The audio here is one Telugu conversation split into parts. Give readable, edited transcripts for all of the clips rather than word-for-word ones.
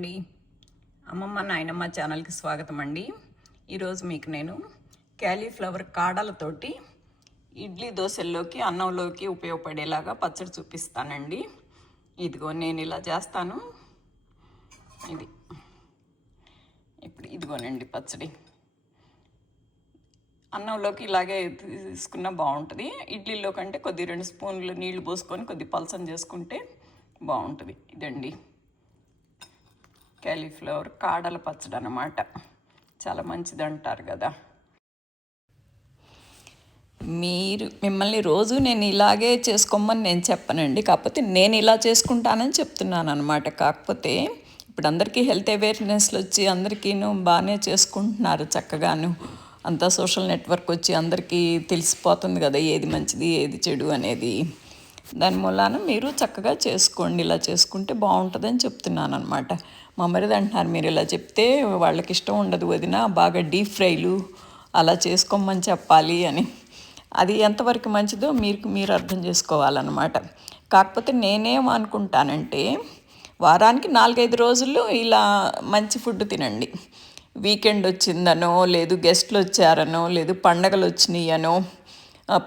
అండి. అమ్మమ్మ నాయనమ్మ ఛానల్కి స్వాగతం అండి. ఈరోజు మీకు నేను క్యాలీఫ్లవర్ కాడలతోటి ఇడ్లీ దోశల్లోకి అన్నంలోకి ఉపయోగపడేలాగా పచ్చడి చూపిస్తానండి. ఇదిగో నేను ఇలా చేస్తాను. ఇప్పుడు ఇదిగోనండి పచ్చడి. అన్నంలోకి ఇలాగే తీసుకున్న బాగుంటుంది. ఇడ్లీలో కంటే కొద్ది 2 స్పూన్లు నీళ్లు పోసుకొని కొద్ది పలసం చేసుకుంటే బాగుంటుంది. ఇదండి క్యాలీఫ్లవర్ కాడల పచ్చడి అన్నమాట. చాలా మంచిది అంటారు కదా. మిమ్మల్ని రోజు నేను ఇలాగే చేసుకోమని నేను చెప్పనండి, కాకపోతే నేను ఇలా చేసుకుంటానని చెప్తున్నాను అనమాట. కాకపోతే ఇప్పుడు అందరికీ హెల్త్ అవేర్నెస్లు వచ్చి అందరికీను బాగానే చేసుకుంటున్నారు చక్కగాను. అంతా సోషల్ నెట్వర్క్ వచ్చి అందరికీ తెలిసిపోతుంది కదా ఏది మంచిది ఏది చెడు అనేది. దాని మూలాన మీరు చక్కగా చేసుకోండి. ఇలా చేసుకుంటే బాగుంటుందని చెప్తున్నాను అనమాట. మా మరిది అంటున్నారు, మీరు ఇలా చెప్తే వాళ్ళకి ఇష్టం ఉండదు వదిన, బాగా డీప్ ఫ్రైలు అలా చేసుకోమని చెప్పాలి అని. అది ఎంతవరకు మంచిదో మీరు అర్థం చేసుకోవాలన్నమాట. కాకపోతే నేనేమనుకుంటానంటే వారానికి 4-5 రోజులు ఇలా మంచి ఫుడ్ తినండి. వీకెండ్ వచ్చిందనో, లేదు గెస్ట్లు వచ్చారనో, లేదు పండగలు వచ్చినాయనో,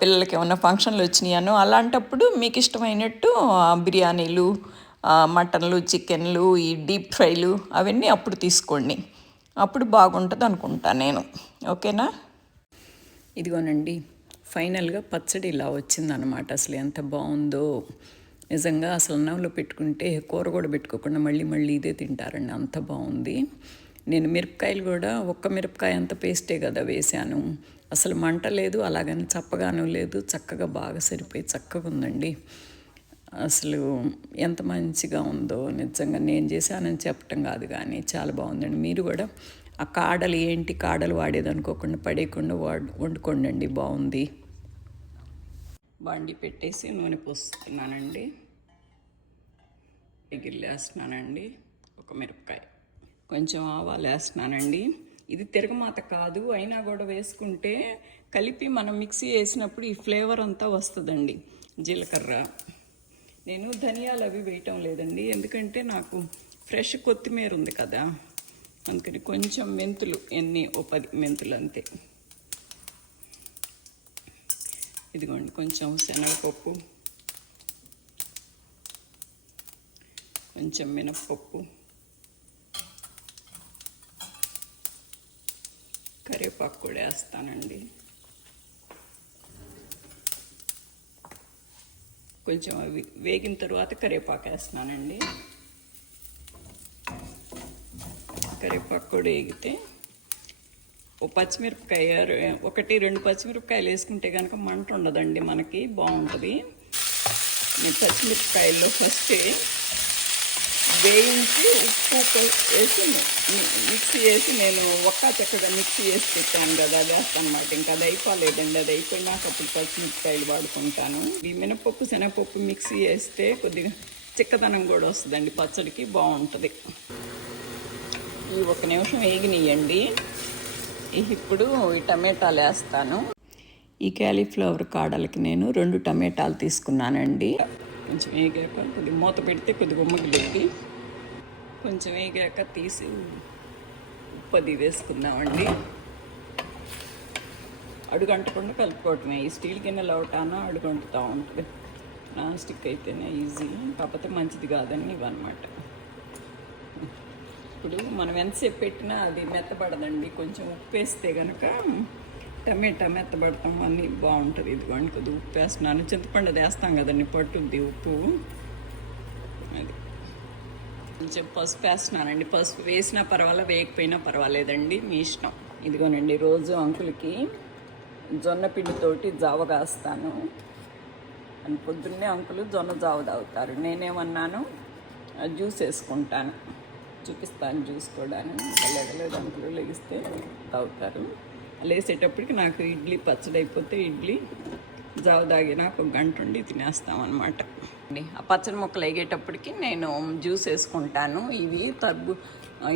పిల్లలకి ఏమైనా ఫంక్షన్లు వచ్చినాయనో, అలాంటప్పుడు మీకు ఇష్టమైనట్టు బిర్యానీలు, మటన్లు, చికెన్లు, ఈ డీప్ ఫ్రైలు అవన్నీ అప్పుడు తీసుకోండి. అప్పుడు బాగుంటుంది అనుకుంటా నేను. ఓకేనా? ఇదిగోనండి ఫైనల్గా పచ్చడి ఇలా వచ్చిందనమాట. అసలు ఎంత బాగుందో నిజంగా. అసలు అన్నంలో పెట్టుకుంటే కూర కూడా పెట్టుకోకుండా మళ్ళీ ఇదే తింటారండి, అంత బాగుంది. నేను మిరపకాయలు కూడా ఒక్క మిరపకాయ అంత పేస్టే కదా వేశాను. అసలు మంట లేదు, అలాగని చప్పగాను లేదు. చక్కగా బాగా సరిపోయి చక్కగా ఉందండి. అసలు ఎంత మంచిగా ఉందో నిజంగా. నేను చేశానని చెప్పటం కాదు కానీ చాలా బాగుందండి. మీరు కూడా ఆ కాడలు వాడేది అనుకోకుండా పడేయకుండా వండుకోండి, బాగుంది. బండి పెట్టేసి నూనె పోస్తున్నానండి. గిల్లేస్తున్నానండి. ఒక మిరపకాయ, కొంచెం ఆవాలు వేస్తున్నానండి. ఇది తిరగమాత కాదు, అయినా కూడా వేసుకుంటే కలిపి మనం మిక్సీ వేసినప్పుడు ఈ ఫ్లేవర్ అంతా వస్తుందండి. జీలకర్ర, నేను ధనియాలు అవి వేయటం లేదండి, ఎందుకంటే నాకు ఫ్రెష్ కొత్తిమీర ఉంది కదా, అందుకని కొంచెం మెంతులు, ఓ 10 మెంతులు అంతే. ఇదిగోండి కొంచెం శనగపప్పు, కొంచెం మినప్పప్పు, కరివేపాకు కూడా వేస్తానండి. కొంచెం అవి వేగిన తర్వాత కరివేపాకు వేస్తున్నానండి. కరివేపాకు కూడా వేగితే ఓ పచ్చిమిరపకాయ, 1-2 పచ్చిమిరపకాయలు వేసుకుంటే కనుక మంట ఉండదండి, మనకి బాగుంటుంది. నేను పచ్చిమిరపకాయల్లో ఫస్టే వేయించి ఉప్పు వేసి మిక్సీ వేసి నేను చక్కగా మిక్సీ వేసి పెట్టాను కదా, అది వేస్తాను అన్నమాట. ఇంకా అది అయిపోలేదండి, అది అయిపోయినాక అప్పుడు పచ్చిమిరపకాయలు వాడుకుంటాను. ఈ మినపప్పు శనగపప్పు మిక్సీ వేస్తే కొద్దిగా చిక్కదనం కూడా వస్తుందండి, పచ్చడికి బాగుంటుంది. ఈ 1 నిమిషం వేగినియండి. ఇప్పుడు ఈ టమాటాలు వేస్తాను. ఈ క్యాలీఫ్లవర్ కాడలకి నేను 2 టమాటాలు తీసుకున్నానండి. కొంచెం వేగాక కొద్దిగా మూత పెడితే కొద్దిగా ఉమ్మగిలిద్ది. కొంచెం వేగాక తీసి ఉప్పు అది వేసుకుందామండి. అడుగంటకుండా కలుపుకోవటమే. ఈ స్టీల్ గిన్నెలు అవటాన అడుగంటుతూ ఉంటుంది, నాన్ స్టిక్ అయితేనే ఈజీ, కాకపోతే మంచిది కాదని ఇవన్నమాట. ఇప్పుడు మనం ఎంతసేపు పెట్టినా అది మెత్తబడదండి. కొంచెం ఉప్పు వేస్తే కనుక టమాటా మెత్తబడతాం అన్నీ బాగుంటుంది. ఇదిగోండి కొద్దిగా ఉప్పు వేస్తున్నాను. చింతపండు అది వేస్తాం కదండి, పట్టుద్ది ఉప్పు. అది కొంచెం పసుపు వేస్తున్నానండి. పసుపు వేసినా పర్వాలేదు, వేయకపోయినా పర్వాలేదండి, మీ ఇష్టం. ఇదిగోనండి రోజు అంకులకి జొన్న పిండితోటి జావ కాస్తాను. అని పొద్దున్నే అంకులు జొన్న జావ తాగుతారు. నేనేమన్నాను జ్యూస్ వేసుకుంటాను, చూపిస్తాను జ్యూస్ కూడా. లేగలేదు అంకులు, లెగిస్తే తాగుతారు. లేసేటప్పటికి నాకు ఇడ్లీ పచ్చడి అయిపోతే ఇడ్లీ జావ తాగినాక 1 గంట ఉండి తినేస్తామన్నమాట. ఆ పచ్చడి ముక్కలు వేగేటప్పటికి నేను జ్యూస్ వేసుకుంటాను. ఇవి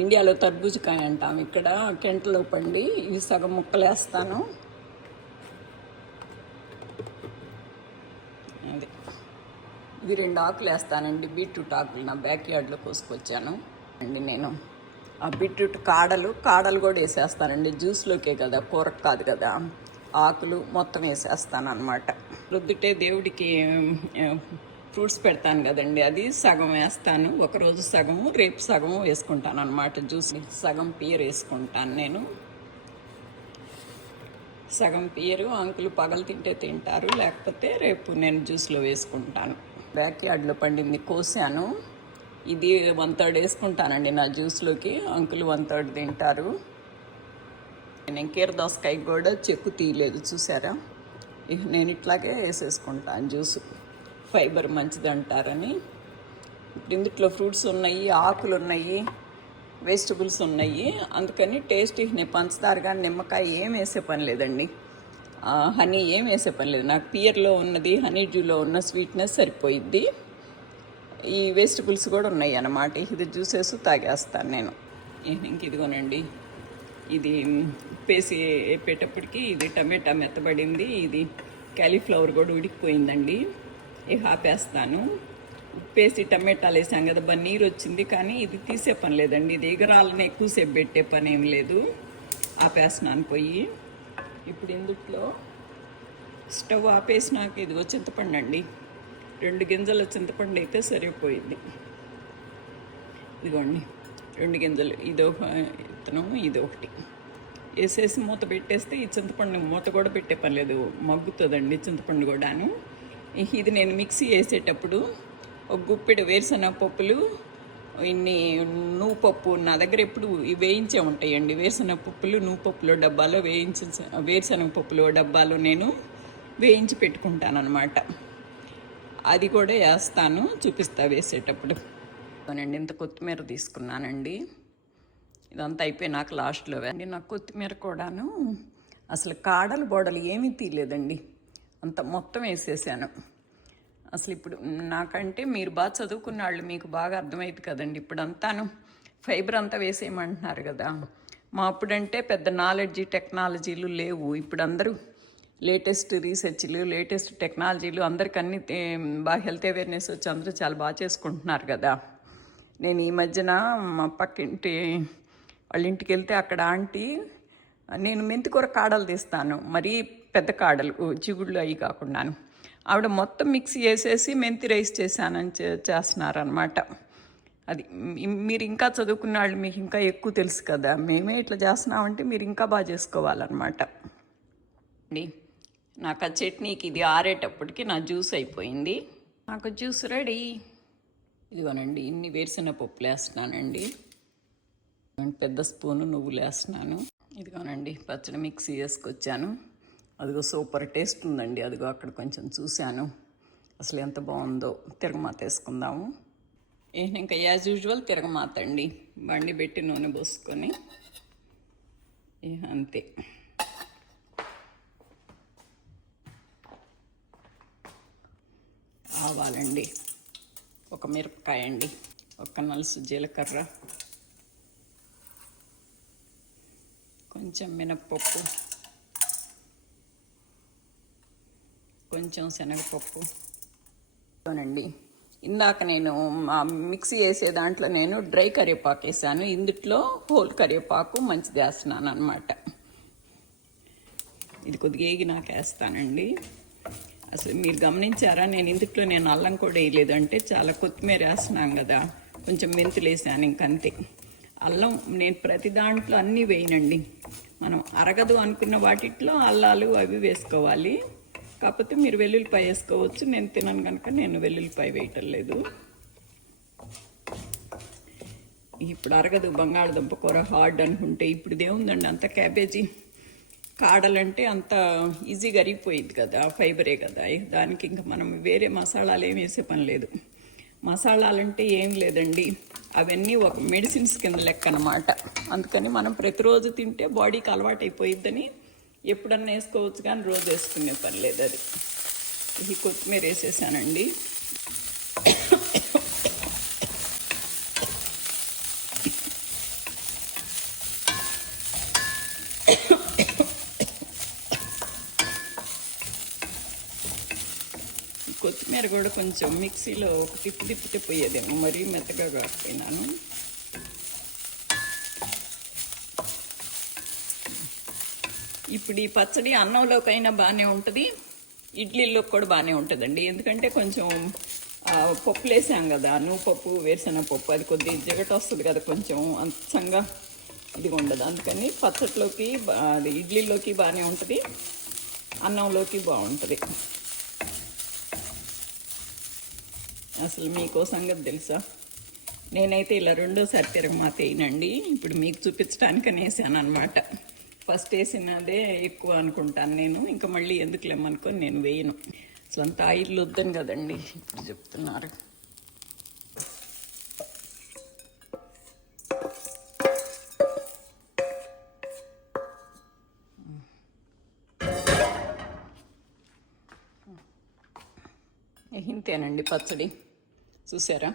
ఇండియాలో తర్బూజకాయ అంటాం, ఇక్కడ కెంటలో పండి. ఇవి సగం ముక్కలు వేస్తాను. అది ఇవి 2 ఆకులు వేస్తానండి, బీట్రూట్ ఆకులు నా బ్యాక్ యార్డ్లో కోసుకొచ్చాను. అండి నేను ఆ బీట్రూట్ కాడలు కూడా వేసేస్తానండి. జ్యూస్లోకే కదా, కూరకు కాదు కదా. ఆకులు మొత్తం వేసేస్తాను అనమాట. రుద్దుటే దేవుడికి ఫ్రూట్స్ పెడతాను కదండి, అది సగం వేస్తాను. ఒకరోజు సగము, రేపు సగము వేసుకుంటాను అనమాట. జ్యూస్ సగం పియర్ వేసుకుంటాను నేను. సగం పియరు అంకులు పగలు తింటే తింటారు, లేకపోతే రేపు నేను జ్యూస్లో వేసుకుంటాను. బ్యాక్ యార్డ్లో పండింది కోసాను. ఇది 1/3 వేసుకుంటానండి నా జ్యూస్లోకి. అంకులు 1/3 తింటారు. నేను కీర దోసకాయకి కూడా చెక్కు తీయలేదు, చూసారా. నేను ఇట్లాగే వేసేసుకుంటాను జ్యూస్, ఫైబర్ మంచిది అంటారని. ఇప్పుడు ఇందులో ఫ్రూట్స్ ఉన్నాయి, ఆకులు ఉన్నాయి, వెజిటబుల్స్ ఉన్నాయి. అందుకని టేస్ట్ నేను పంచదార కానీ నిమ్మకాయ ఏం వేసే పని లేదండి. హనీ ఏం వేసే పని లేదు. నాకు పియర్లో ఉన్నది, హనీ డ్యూలో ఉన్న స్వీట్నెస్ సరిపోయిద్ది. ఈ వెజిటబుల్స్ కూడా ఉన్నాయి అన్నమాట. ఇది జ్యూసెస్ తాగేస్తాను నేను. ఇంక ఇదిగోనండి, ఇది ఉప్పేసి వేపేటప్పటికి ఇది టమాటా మెత్తబడింది. ఇది క్యాలీఫ్లవర్ కూడా ఉడికిపోయిందండి. ఇక ఆపేస్తాను. ఉప్పేసి టమాటాలు వేసాం కదా, నీరు వచ్చింది. కానీ ఇది తీసే పని లేదండి, ఇది ఎగరాలని ఎక్కువసేపు పెట్టే పని ఏం లేదు. ఆపేస్తున్నాను పొయ్యి. ఇప్పుడు ఇందుట్లో స్టవ్ ఆపేసినాక ఇదిగో చింతపండు అండి, 2 గింజల చింతపండు అయితే సరిపోయింది. ఇదిగోండి 2 గింజలు, ఇదొక ఇత్తనం, ఇది ఒకటి వేసేసి మూత పెట్టేస్తే ఈ చింతపండు మూత కూడా పెట్టే పని లేదు, మగ్గుతుందండి చింతపండు కూడాను. ఇది నేను మిక్సీ వేసేటప్పుడు ఒక గుప్పెడు వేరుశనగ పప్పులు, ఇన్ని నువ్వు పప్పు, నా దగ్గర ఎప్పుడు వేయించే ఉంటాయండి. వేరుశనగ పప్పులు నువ్వు పప్పులో డబ్బాలో వేరుశనగ పప్పులో డబ్బాలో నేను వేయించి పెట్టుకుంటాను అనమాట. అది కూడా వేస్తాను, చూపిస్తా వేసేటప్పుడు. అవునండి, ఇంత కొత్తిమీర తీసుకున్నానండి. ఇదంతా అయిపోయినాక లాస్ట్లో అండి నాకు కొత్తిమీర కూడాను అసలు కాడలు బోడలు ఏమీ తీయలేదండి, అంత మొత్తం వేసేసాను. అసలు ఇప్పుడు నాకంటే మీరు బాగా చదువుకున్న వాళ్ళు, మీకు బాగా అర్థమైంది కదండి. ఇప్పుడు అంతాను ఫైబర్ అంతా వేసేయమంటున్నారు కదా. మా అప్పుడంటే పెద్ద నాలెడ్జీ టెక్నాలజీలు లేవు. ఇప్పుడు అందరూ లేటెస్ట్ రీసెర్చ్లు, లేటెస్ట్ టెక్నాలజీలు, అందరికి అన్ని బాగా హెల్త్ అవేర్నెస్ వచ్చి అందరూ చాలా బాగా చేసుకుంటున్నారు కదా. నేను ఈ మధ్యన మా పక్కింటి వాళ్ళ ఇంటికి వెళ్తే అక్కడ ఆంటీ, నేను మెంతికూర కాడలు తీస్తాను, మరీ పెద్ద కాడలు, చిగుళ్ళు అవి కాకుండాను. ఆవిడ మొత్తం మిక్సీ వేసేసి మెంతి రైస్ చేశానని చేస్తున్నారనమాట. అది మీరు ఇంకా చదువుకున్న వాళ్ళు, మీకు ఇంకా ఎక్కువ తెలుసు కదా. మేమే ఇట్లా చేస్తున్నామంటే మీరు ఇంకా బాగా చేసుకోవాలన్నమాట. నాకు ఆ చట్నీకి ఇది ఆరేటప్పటికి నా జ్యూస్ అయిపోయింది. నాకు జ్యూస్ రెడీ. ఇదిగోనండి, ఇన్ని వేరుశనగ పప్పులు వేస్తున్నానండి, పెద్ద స్పూను నువ్వులు వేస్తున్నాను. ఇదిగోనండి, పచ్చడి మిక్సీ వేసుకొచ్చాను. అదిగో సూపర్ టేస్ట్ ఉందండి. అదిగో అక్కడ కొంచెం చూశాను, అసలు ఎంత బాగుందో. తిరగమాత వేసుకుందాము. ఇంకా యాజ్ యూజువల్ తిరగమాత అండి, బండి పెట్టి నూనె పోసుకొని అంతే. ఆవాలండి, ఒక మిరపకాయ అండి, ఒక నలుసు జీలకర్ర, కొంచెం మినప్పప్పు, కొంచెం శనగపప్పు. అవునండి, ఇందాక నేను మిక్సీ వేసే దాంట్లో నేను డ్రై కరివేపాకు వేసాను, ఇందుట్లో హోల్ కరివేపాకు మంచిది వేస్తున్నాను అనమాట. ఇది కొద్దిగా ఏగినాక వేస్తానండి. అసలు మీరు గమనించారా, నేను అల్లం కూడా వేయలేదు. అంటే చాలా కొత్తిమీర వేస్తున్నాం కదా, కొంచెం మెంతులు వేసాను, ఇంకంతే. అల్లం నేను ప్రతి దాంట్లో అన్నీ వేయనండి. మనం అరగదు అనుకున్న వాటిట్లో అల్లాలు అవి వేసుకోవాలి. కాకపోతే మీరు వెల్లుల్లిపాయ వేసుకోవచ్చు, నేను తినను కనుక నేను వెల్లుల్లిపాయ వేయటం లేదు. ఇప్పుడు అరగదు బంగాళదుంప కూర హార్డ్ అనుకుంటే, ఇప్పుడు ఇదేముందండి, అంత క్యాబేజీ కాడలంటే అంత ఈజీగా అరిగిపోయింది కదా, ఫైబరే కదా. దానికి ఇంకా మనం వేరే మసాలాలు ఏం వేసే పని లేదు. మసాలాలంటే ఏం లేదండి, అవన్నీ ఒక మెడిసిన్స్ కింద లెక్క అన్నమాట. అందుకని మనం ప్రతిరోజు తింటే బాడీకి అలవాటు అయిపోయిద్దని ఎప్పుడన్నా వేసుకోవచ్చు, కానీ రోజు వేసుకునే పని లేదు. అది ఇది కొత్తిమీర వేసేసానండి. కొత్తిమీర కూడా కొంచెం మిక్సీలో ఒక తిప్పితే పోయేదేమో, మరీ మెత్తగా కాకపోయినాను. ఇప్పుడు ఈ పచ్చడి అన్నంలోకైనా బాగానే ఉంటుంది, ఇడ్లీలోకి కూడా బాగానే ఉంటుందండి. ఎందుకంటే కొంచెం పప్పులు వేసాం కదా, నువ్వుపప్పు వేరుశనగపప్పు, అది కొద్దిగా జిగట వస్తుంది కదా, కొంచెం అచ్చంగా ఇది ఉండదు. అందుకని పచ్చట్లోకి అది ఇడ్లీలోకి బాగానే ఉంటుంది, అన్నంలోకి బాగుంటుంది. అసలు మీకో సంగతి తెలుసా, నేనైతే ఇలా రెండోసారి తిరగమాత వేయనండి. ఇప్పుడు మీకు చూపించడానికని వేసాను అనమాట. ఫస్ట్ వేసినదే ఎక్కువ అనుకుంటాను నేను, ఇంకా మళ్ళీ ఎందుకు లేమనుకొని నేను వేయను. అసలు అంత ఆయిల్ వద్దని కదండి ఇప్పుడు చెప్తున్నారు. ఇంతేనండి పచ్చడి, చూసారా?